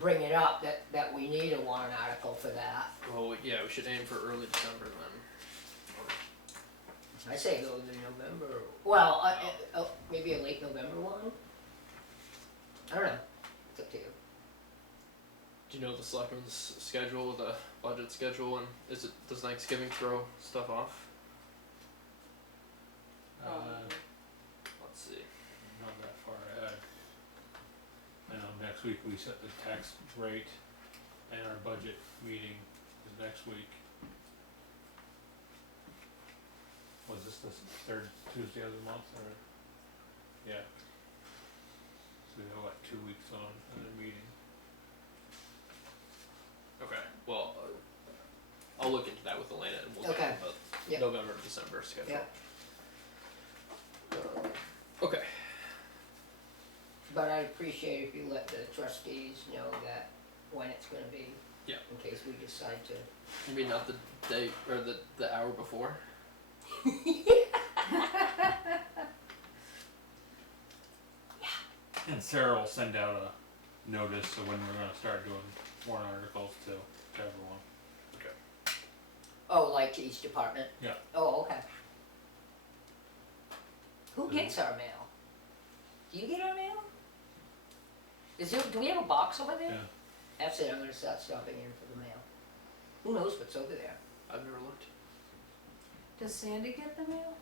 bring it up that we need a warrant article for that. Well, yeah, we should aim for early December then. I say go to November, well, maybe a late November one? I don't know, it's up to you. Do you know the selectmen's schedule, the budget schedule, and does Thanksgiving throw stuff off? Let's see. Not that far ahead. I know next week we set the tax rate and our budget meeting is next week. Was this the third Tuesday of the month or? Yeah. So we got what, 2 weeks on the meeting. Okay, well, I'll look into that with Elena and we'll Okay. talk about Yep. November, December schedule. Yep. Okay. But I'd appreciate if you let the trustees know that when it's gonna be. Yeah. In case we decide to. You mean not the day or the hour before? And Sarah will send out a notice of when we're gonna start doing warrant articles to everyone. Okay. Oh, like to each department? Yeah. Oh, okay. Who gets our mail? Do you get our mail? Do we have a box over there? Yeah. That's it, I'm gonna start stopping in for the mail. Who knows what's over there? I've never looked. Does Sandy get the mail?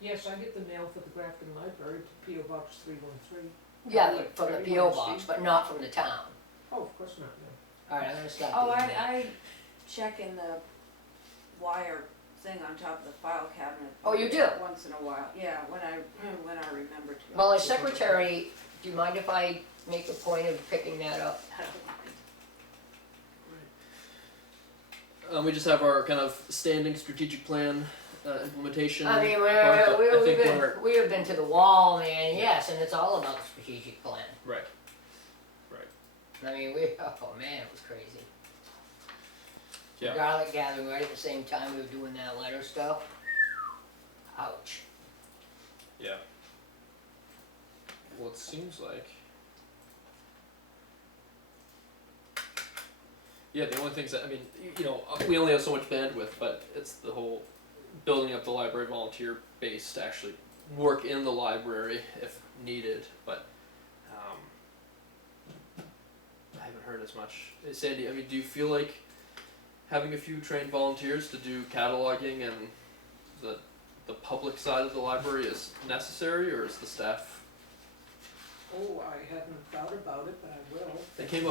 Yes, I get the mail for the Grafton Library, P.O. Box 313. Yeah, from the P.O. box, but not from the town. Oh, of course not, no. Alright, I'm gonna stop. Oh, doing that. I check in the wire thing on top of the file cabinet. Oh, you do? Once in a while, yeah, when I remember to. Well, as secretary, do you mind if I make a point of picking that up? We just have our kind of standing strategic plan implementation. I mean, part, but I think we have been to the wall, man, yes, and it's all about the strategic plan. Right. Right. I mean, oh man, it was crazy. Yeah. Garlic gathering right at the same time we were doing that letter stuff. Ouch. Yeah. Well, it seems like. Yeah, the only things that, I mean, you know, we only have so much bandwidth, but it's the whole building up the library volunteer base to actually work in the library if needed, but I haven't heard as much. Sandy, I mean, do you feel like having a few trained volunteers to do cataloging and the public side of the library is necessary, or is the staff? Oh, I haven't thought about it, but I will. It came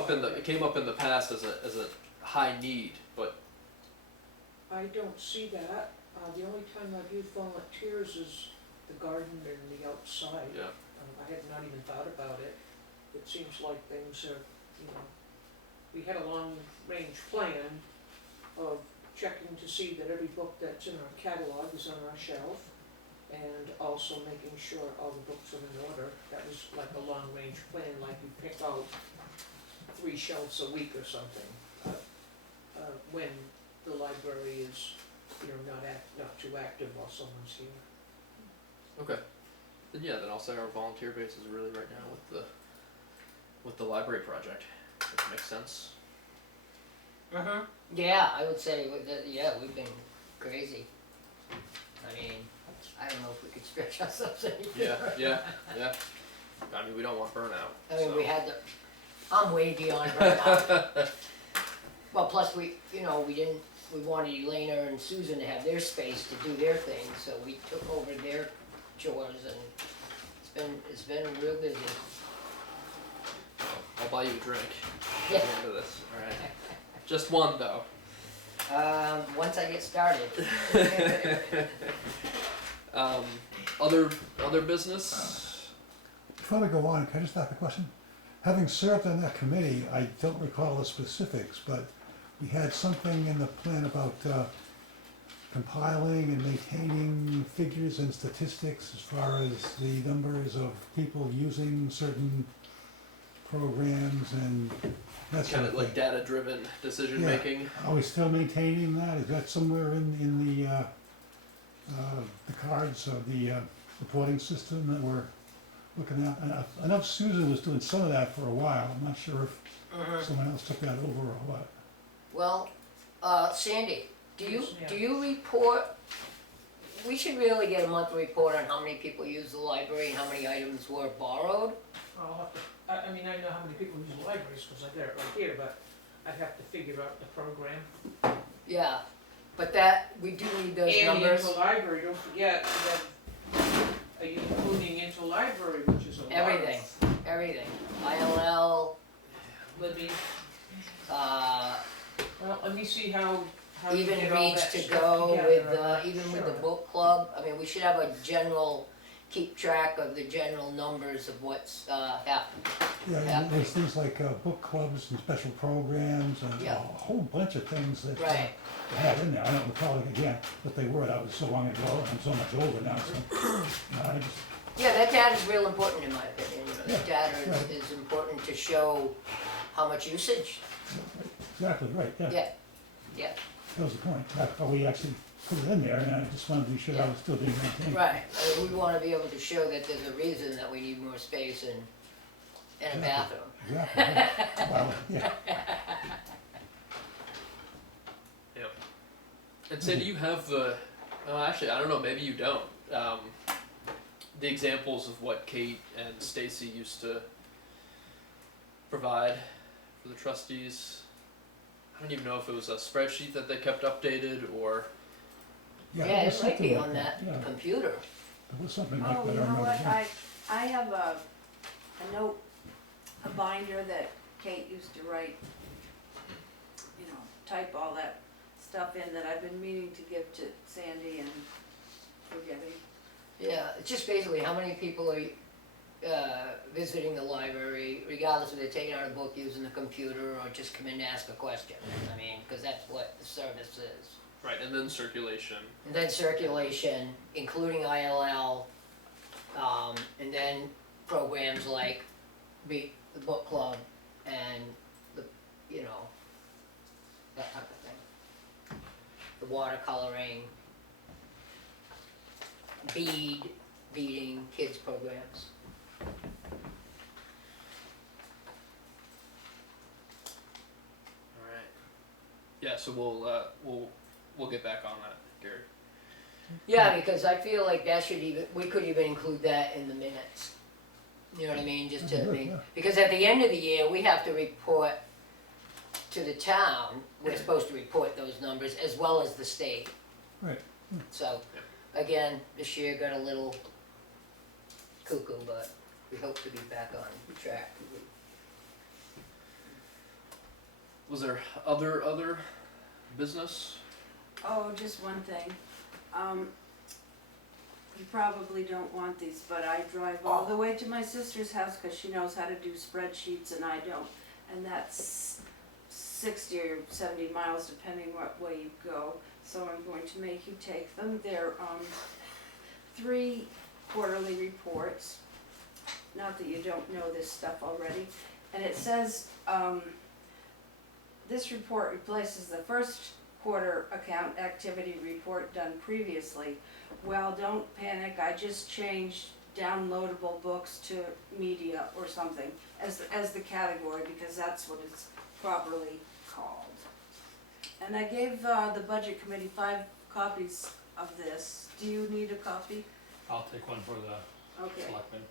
up in the past as a high need, but I don't see that. The only time I've used volunteers is the garden and the outside. yeah. I had not even thought about it. It seems like things are, you know, we had a long-range plan of checking to see that every book that's in our catalog is on our shelf, and also making sure all the books are in order. That was like a long-range plan, like you pick out 3 shelves a week or something, when the library is, you know, not too active while someone's here. Okay. Then yeah, then I'll say our volunteer base is really right now with the library project. Which makes sense. Yeah, I would say, yeah, we've been crazy. I mean, I don't know if we could stretch ourselves any further. Yeah. I mean, we don't want burnout. I mean, so. we had I'm way beyond burnout. Well, plus we wanted Elena and Susan to have their space to do their thing, so we took over their chores, and it's been real busy. I'll buy you a drink at Yeah. the end of this. All right. Just one though. Once I get started. Other business. Before we go on, can I just ask a question? Having served on that committee, I don't recall the specifics, but we had something in the plan about compiling and maintaining figures and statistics as far as the numbers of people using certain programs and that sort Kind of of like thing. data-driven decision making. Are we still maintaining that? Is that somewhere in the cards of the reporting system that we're looking at, I know Susan was doing some of that for a while, I'm not sure if someone else took that over or what. Well, Sandy, do Yeah. you report, we should really get a monthly report on how many people use the library and how many items were borrowed. I'll have to, I mean, I know how many people use libraries, cause I got it right here, but I'd have to figure out the program. Yeah, but that, we do need those numbers. And interlibrary, don't forget, that, are you including interlibrary, which is a lot? Everything, everything, ILL, Libby, uh, well, let me see how you even get all reads that to stuff go together. with, even with the Sure. book club, I mean, we should have a general, keep track of the general numbers of what's, happened. Yeah, Yeah. and there's things like book clubs and special programs and a Yeah. whole bunch of things that Right. they had in there. I don't recall it again, but they were, that was so long ago, and I'm so much older now, so, I just, Yeah, that data is real important in my opinion, you know, that Yeah, data right. is important to show how much usage, exactly right, yeah. yeah, yeah, That was the point. That's why we actually put it in there, and I just wanted to be sure that was still being maintained. right. I mean, we wanna be able to show that there's a reason that we need more space and a bathroom. Exactly, right. Well, yeah, Yep. And say, do you have the? Actually, I don't know. Maybe you don't. The examples of what Kate and Stacy used to provide for the trustees. I don't even know if it was a spreadsheet that they kept updated or. Yeah, there was it might be something on like that Yeah, computer. there was something like Oh, that, I you know remember. what, yeah. I have a note, a binder that Kate used to write, you know, type all that stuff in that I've been meaning to give to Sandy and forgetting. Yeah, it's just basically how many people are visiting the library, regardless if they're taking out a book, using the computer, or just come in to ask a question. I mean, because that's what the service is. Right, and then circulation. And then circulation, including ILL, and then programs like the book club and the, you know, that type of thing. The watercoloring, beading, kids programs. All right. Yeah, so we'll get back on that, Gary. Yeah, because I feel like that should even, we could even include that in the minutes. You know what I mean, just to Good, make, yeah. because at the end of the year, we have to report to the town, we're supposed to report those numbers as well as the state. Right. So, again, this year got a little cuckoo, but we hope to be back on track. Was there other business? Oh, just one thing, you probably don't want these, but I drive all the way to my sister's house, cause she knows how to do spreadsheets and I don't. And that's 60 or 70 miles depending what way you go, so I'm going to make you take them. They're, 3 quarterly reports, not that you don't know this stuff already. And it says, this report replaces the first quarter account activity report done previously. Well, don't panic, I just changed downloadable books to media or something as the category, because that's what it's properly called. And I gave the budget committee 5 copies of this. Do you need a copy? I'll take one for the Okay. selectmen.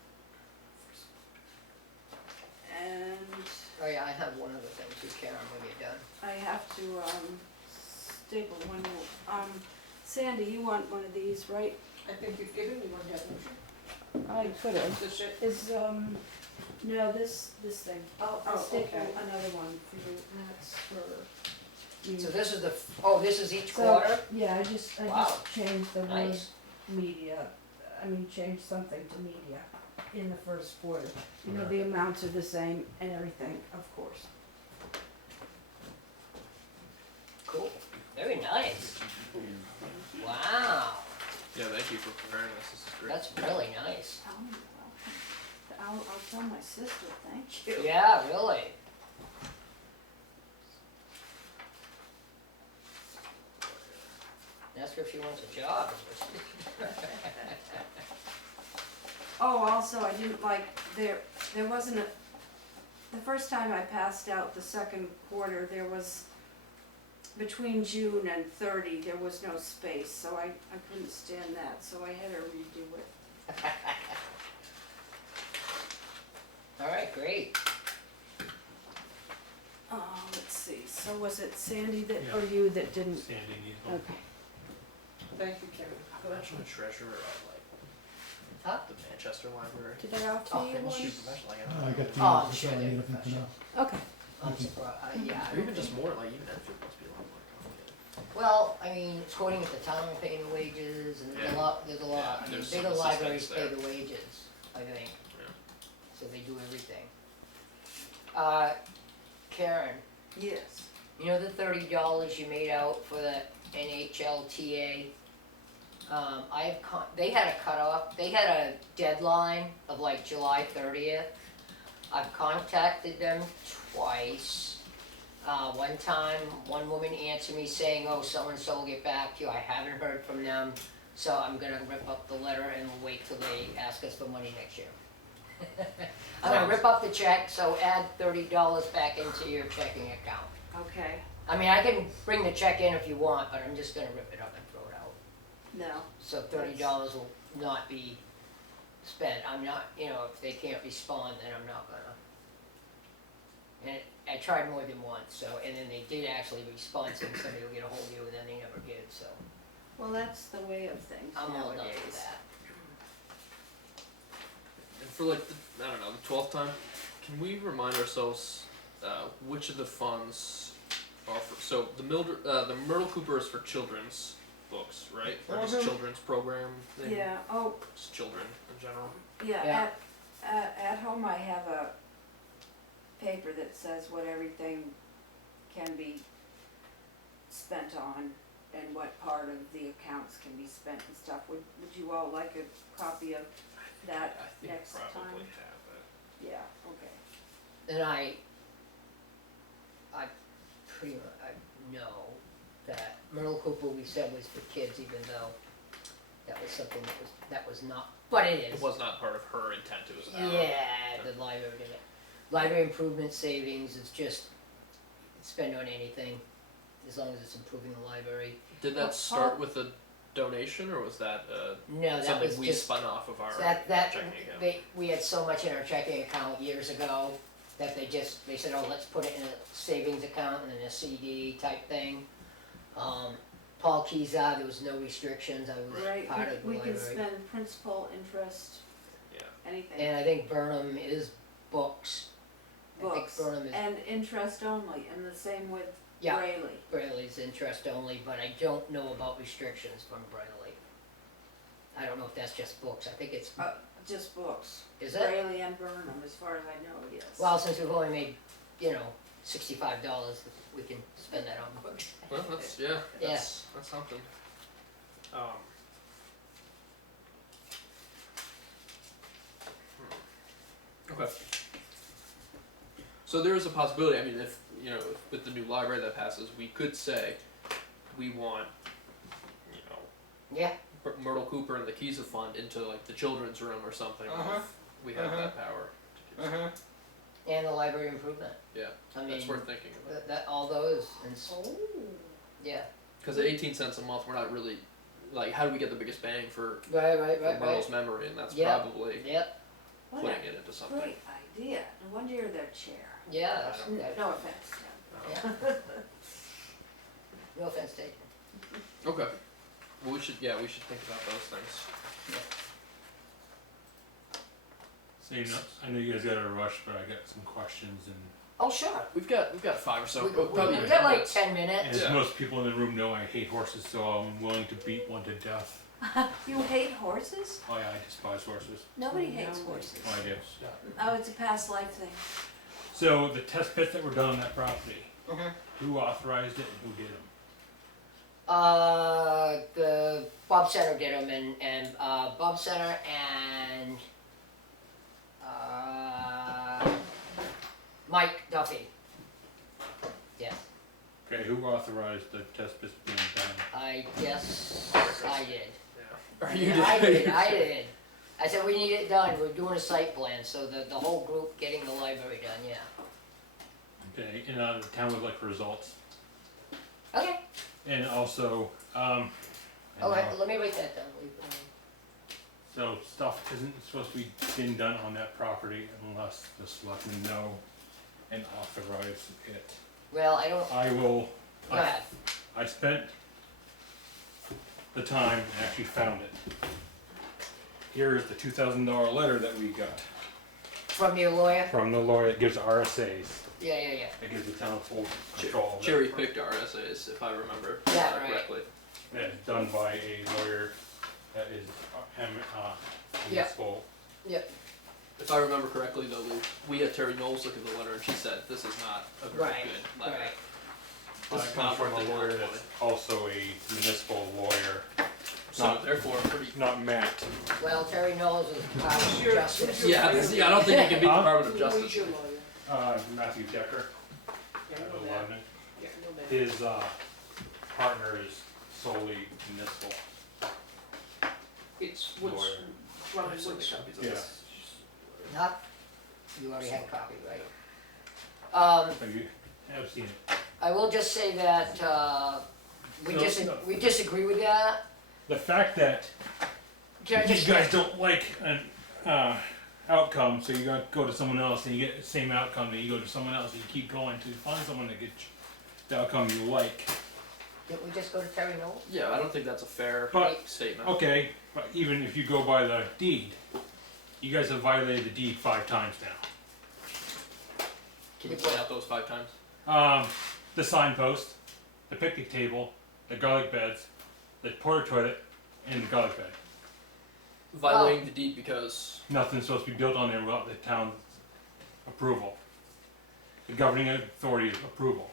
And Oh yeah, I have one other thing too, Karen, when you're done. I have to staple one more. Sandy, you want one of these, right? I think you've given me one, haven't you? I could Is this it? Is, no, this thing. I'll Oh, staple okay. another one for you, and that's for you. So this is the, this is each So, quarter? yeah, I just Wow. changed the word Nice. media, changed something to media in the first quarter. You know, Right. the amounts are the same and everything, of course. Cool, very nice. Wow, Yeah, thank you for preparing this. This is great. that's really nice. I'll tell my sister, thank you. Yeah, really. Ask her if she wants a job. Oh, also, I didn't like, there wasn't the first time I passed out the second quarter, there was, between June and 30, there was no space, so I couldn't stand that, so I had to redo it. Alright, great. Let's see, so was it Sandy that, Yeah. or you that didn't? Sandy needs one. Okay. Thank you, Karen. Imagine a treasurer of like Huh? the Manchester Library. Did I offer Oh, you then one? She's professional, like, I got the, Oh, I'm that's sure all I they're need, I think, for professional. now. Okay. I'm surprised, yeah. I or don't even just think- more, like even Enfield must be a lot more complicated. Well, I mean, according to the town paying the wages, and there's a Yeah. lot, I mean, There's bigger some libraries assistance pay there. the wages, I think. Yeah. So they do everything. Karen, Yes. you know the $30 you made out for the NHLTA? They had a cutoff, they had a deadline of like July 30th. I've contacted them twice. One time, one woman answered me saying, oh, so-and-so will get back to you. I haven't heard from them, so I'm gonna rip up the letter and wait till they ask us for money next year. I'm gonna rip up the check, so add $30 back into your checking account. Okay. I mean, I can bring the check in if you want, but I'm just gonna rip it up and throw it out. No. So $30 will not be spent. I'm not, if they can't respond, then I'm not gonna. And I tried more than once, so, and then they did actually respond, saying somebody will get a hold of you, and then they never did, so Well, that's the way of things I'm all done nowadays. with that. And for like the, I don't know, the 12th time, can we remind ourselves which of the funds are for, so the Myrtle Cooper is for children's books, right? Or just Mhm. children's program thing? Yeah, oh, Just children in general. yeah, Yeah. at home I have a paper that says what everything can be spent on and what part of the accounts can be spent and stuff. Would you all like a copy of that I think next probably time? have it. Yeah, okay. And I pretty much, I know that Myrtle Cooper we said was for kids, even though that was something that was not, but it is. It was not part of her intent, it was our. Yeah, the library did it. Library improvement savings is just spend on anything, as long as it's improving the library. Did Well, that start with a donation, or was that No, that something was we just, spun off of our that, checking account? we had so much in our checking account years ago that they said, oh, let's put it in a savings account and then a CD type thing. Paul Keyzad, there was no restrictions, I was Right, part of the we can library. spend principal, interest, Yeah. anything. And I think Burnham is books. I think Books, Burnham is, and interest only, and the same with yeah, Brayley. Brayley's interest only, but I don't know about restrictions from Brayley. I don't know if that's just books, I think it's, Just books. is it? Brayley and Burnham, as far as I know, yes. Well, since we've only made, $65, we can spend that on books. Well, that's Yeah. that's something. Okay. So there is a possibility. I mean, if with the new library that passes, we could say we want, Yeah, Myrtle Cooper and the Keys of Fund into like the children's room or something. Uh-huh. If we have that power. and the library improvement. Yeah, I mean, that's worth thinking about. that all those, and Oh. yeah. Because at 18 cents a month, we're not really like, how do we get the biggest bang for Right. Myrtle's memory? And that's Yeah. probably Yep, What putting a it into something. great idea. No wonder you're their chair. yeah, that's, I don't that- No offense, Tim. yeah. No offense taken. Okay. Well, we should think about those things. So I know you guys got a rush, but I got some questions, and Oh, sure. We've got 5 or so. We probably got like minutes. 10 minutes. as Yeah. most people in the room know, I hate horses, so I'm willing to beat one to death. You hate horses? Oh yeah, I despise horses. Nobody No. hates horses. Oh, I do. Oh, it's a past life thing. So the test pits that were done on that property, Mhm. who authorized it and who did them? The Bob Center did them, and Bob Center and Mike Duffy. Yes, Okay, who authorized the test pits being done? I guess I did. Yeah. Or you Yeah, did. I did. I said, we need it done, we're doing a site plan, so the whole group getting the library done, yeah. Okay, and the town would like results. Okay, And also, I okay, know- let me write that down. so stuff isn't supposed to be being done on that property unless the selectmen know and authorize it. Well, I don't, I will, go ahead. I spent the time and actually found it. Here is the $2,000 letter that we got From your lawyer? from the lawyer that gives RSAs. Yeah. That gives the town full control of it. Cherry picked RSAs, if I remember Yeah, right. correctly. And it's done by a lawyer that is municipal. If I remember correctly though, we had Terry Knowles look at the letter and she said, this is not a very Right, good letter. right. It This is comes not from what a they lawyer want. that's also a municipal lawyer, So Not- therefore, pretty. not Matt. Well, Terry Knowles is Department of Sure, Justice. sure. Yeah, I don't think it can be Huh? Department of Who's Justice. your lawyer? Matthew Decker Yeah, out I of know that. London. Yeah, I know that. His partner is solely municipal. It's what's Lawyer. from I have so many what's, copies of Yeah. this. Not, you already have a copy, right? Have you have seen it? I will just say that, we No, no. we disagree with that. The fact that Can I you just, guys don't like an outcome, so you got to go to someone else and you get the same outcome, then you go to someone else and you keep going until you find someone that gets the outcome you like. didn't we just go to Terry Knowles? Yeah, I don't think that's a fair But- statement. Okay, but even if you go by the deed, you guys have violated the deed 5 times now. Can you point out those 5 times? The signpost, the picnic table, the garlic beds, the porta toilet, and the garlic bed. Violating the deed because Nothing's supposed to be built on there without the town's approval. The governing authority's approval.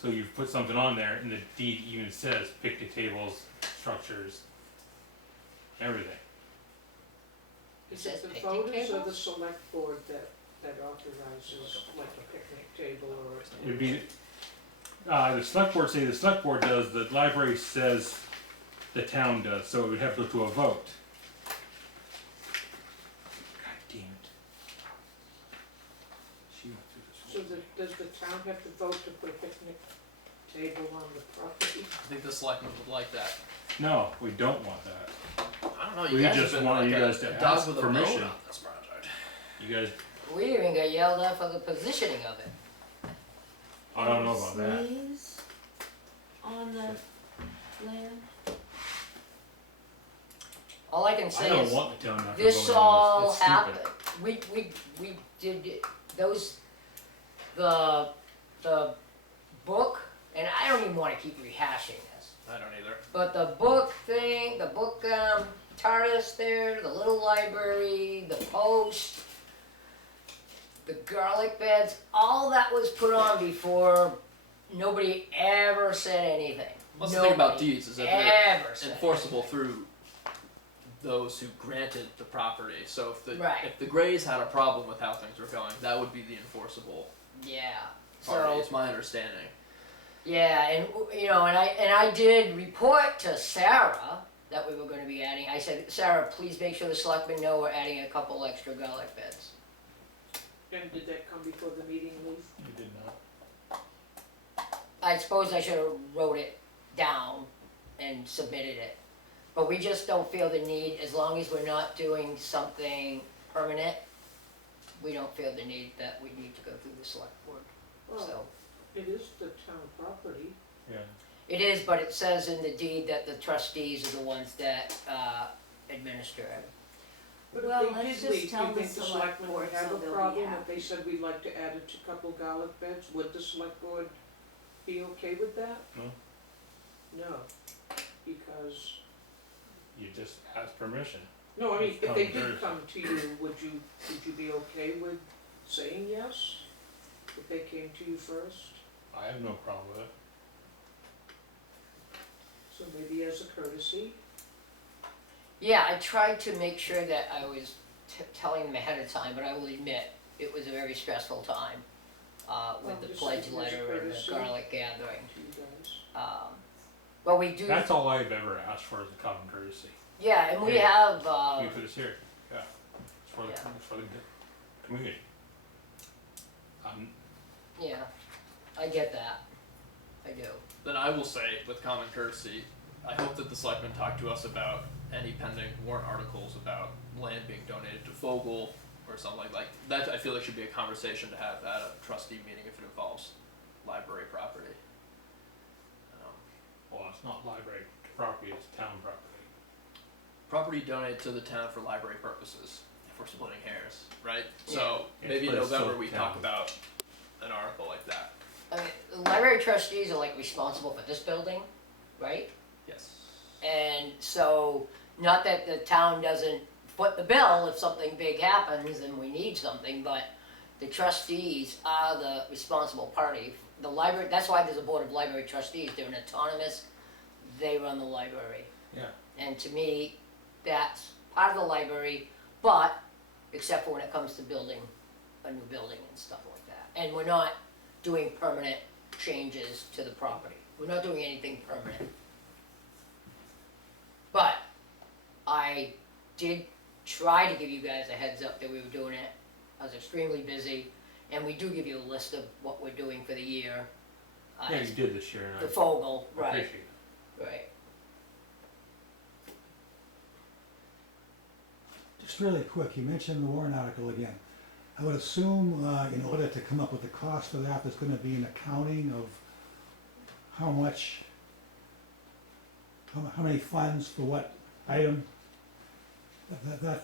So you've put something on there and the deed even says picnic tables, structures, everything. is Says it the picnic voters or the tables? select board that authorizes like a picnic table or? It'd be, the select board say the select board does, the library says the town does, so it would have to go to a vote. God damn it. She went through So does the town have to vote to put a picnic table on the property? I think the selectmen would like that. No, we don't want that. I don't know. You We guys just have been want like you a, guys to a dog ask with a permission. bone on this project. You guys, We even got yelled at for the positioning of it. I don't know about that. Trees on the land? All I can I say don't is, want the town to have to this vote on all this. It's stupid. happened, we did it- those, the book, and I don't even wanna keep rehashing this, I don't either. but the book thing, the book, TARDIS there, the little library, the post, the garlic beds, all that was put on before nobody ever said anything. Well, that's the thing about Nobody deeds is that they're ever said enforceable through those who granted the property. So if the Right. if the Greys had a problem with how things were going, that would be the enforceable anything. Yeah, party. so, It's my understanding. yeah, and, you know, and I did report to Sarah that we were gonna be adding, I said, Sarah, please make sure the selectmen know we're adding a couple extra garlic beds. And did that come before the meeting, Ruth? You did not. I suppose I should've wrote it down and submitted it. But we just don't feel the need, as long as we're not doing something permanent, we don't feel the need that we need to go through the select board, Well, so. it is the town property. Yeah. It is, but it says in the deed that the trustees are the ones that, administer it. But Well, if they let's did just leave, do tell you the think the select selectmen would board have so a they'll be problem if happy. they said we'd like to add a couple garlic beds? Would the select board be okay with that? No. No, because, You just asked permission. no, I mean, It's if they common did courtesy. come to you, would you be okay with saying yes? If they came to you first? I have no problem with it. So maybe as a courtesy? Yeah, I tried to make sure that I was telling them ahead of time, but I will admit, it was a very stressful time, Well, with the just pledge like as a letter and the courtesy. garlic gathering. To you guys? But we do, That's all I've ever asked for is a common courtesy. Yeah, and we Yeah. have, You put us here, yeah, it's for the community. yeah, I get that, I do. Then I will say, with common courtesy, I hope that the selectmen talk to us about any pending warrant articles about land being donated to Fogel or something like that. I feel like should be a conversation to have at a trustee meeting if it involves library property. Well, it's not library property, it's town property. Property donated to the town for library purposes, if we're splitting hairs, right? So Yeah, maybe in but it's still November we talk town. about an article like that. I mean, the library trustees are like responsible for this building, right? Yes. And so, not that the town doesn't foot the bill if something big happens and we need something, but the trustees are the responsible party. The library, that's why there's a board of library trustees, they're an autonomous, they run the library. Yeah. And to me, that's part of the library, but, except for when it comes to building a new building and stuff like that. And we're not doing permanent changes to the property, we're not doing anything permanent. But I did try to give you guys a heads up that we were doing it. I was extremely busy, and we do give you a list of what we're doing for the year. Yeah, you did this year, and The Fogel, I right, appreciate it. right. Just really quick, you mentioned the warrant article again. I would assume, in order to come up with the cost for that, there's gonna be an accounting of how much, how many funds for what item that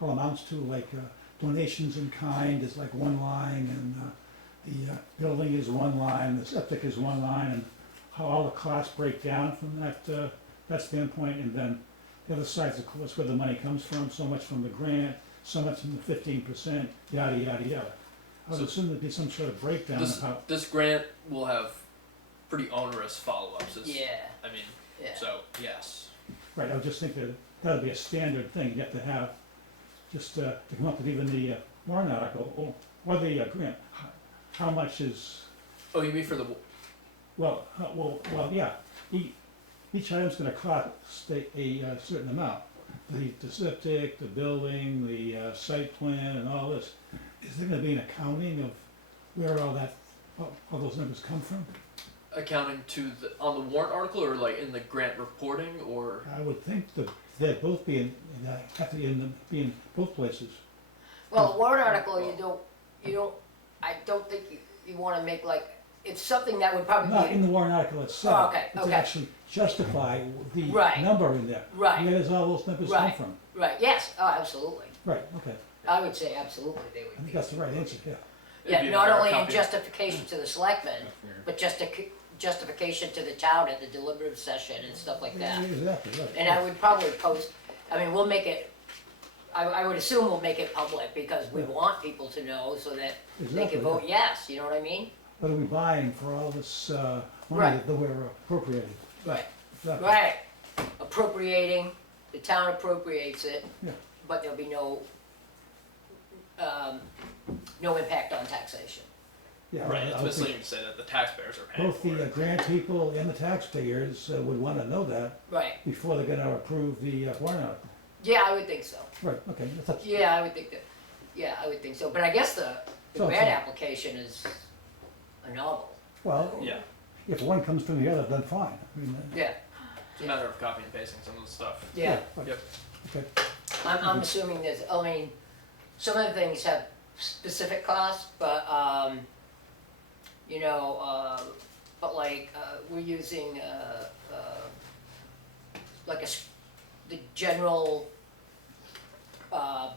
all amounts to, like donations in kind is like one line, and the building is one line, the septic is one line, and how all the costs break down from that standpoint, and then the other side's of course where the money comes from, so much from the grant, so much from the 15%, yada, yada, yada. I would So assume there'd be some sort of breakdown of how, This grant will have pretty onerous follow-ups. Yeah, I mean, yeah. so yes. right, I would just think that that'd be a standard thing you have to have, just to come up with even the warrant article, or the grant. How much is, Oh, you mean for the well, yeah, each item's gonna cost a certain amount. The septic, the building, the site plan, and all this. Is there gonna be an accounting of where all those numbers come from? accounting to the on the warrant article, or like in the grant reporting, or I would think that they'd both be have to be in both places. Well, the warrant article, you don't, I don't think you wanna make like, it's something that would probably Not be, in the warrant article itself. Oh, okay, To okay. actually justify the Right. number in there. Right. Where does all those numbers come Right. from? right, yes, oh, absolutely. Right, okay. I would say absolutely they I would think be. that's the right answer, yeah. it'd Yeah, be not another only in copy. justification to the selectmen, but just a justification to the town at the deliberative session and stuff like that. Exactly, right. And I would probably post, I mean, we'll make it, I would assume we'll make it public because we Yeah. want people to know so that they Exactly, can vote yeah. yes, you know what I mean? What are we buying for all this money Right. that we're appropriating? Right. Exactly. Right, appropriating, the town appropriates it, Yeah. but there'll be no impact on taxation. Yeah, Right, I it's would think misleading to say that the taxpayers are paying both for the it. grant people and the taxpayers would wanna know that Right, before they're gonna approve the warrant article. yeah, I would think so. Right, okay, that's up. Yeah, I would think that, yeah, I would think so, but I guess the So- grant so- application is a novel. Well, Yeah, if one comes from the other, then fine. I mean, Yeah, it's a matter of copy and pasting some of the stuff. yeah, right, Yep. okay. I'm assuming there's, I mean, some of the things have specific costs, but, you know, but like, we're using, like the general,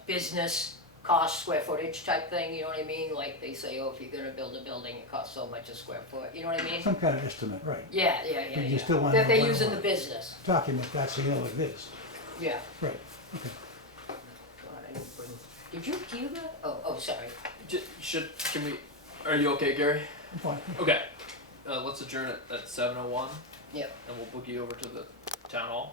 business cost square footage type thing, you know what I mean? Like they say, oh, if you're gonna build a building, it costs so much a square foot, you know what I mean? Some kind of estimate, right. Yeah, But you still wanna that know they what use in it the was. business, Document that so you know what it is. yeah. Right, okay. God, I didn't bring, did you that? Oh, sorry. Can we, are you okay, Gary? I'm fine. Okay, let's adjourn at 7:01, Yep. and we'll book you over to the town hall.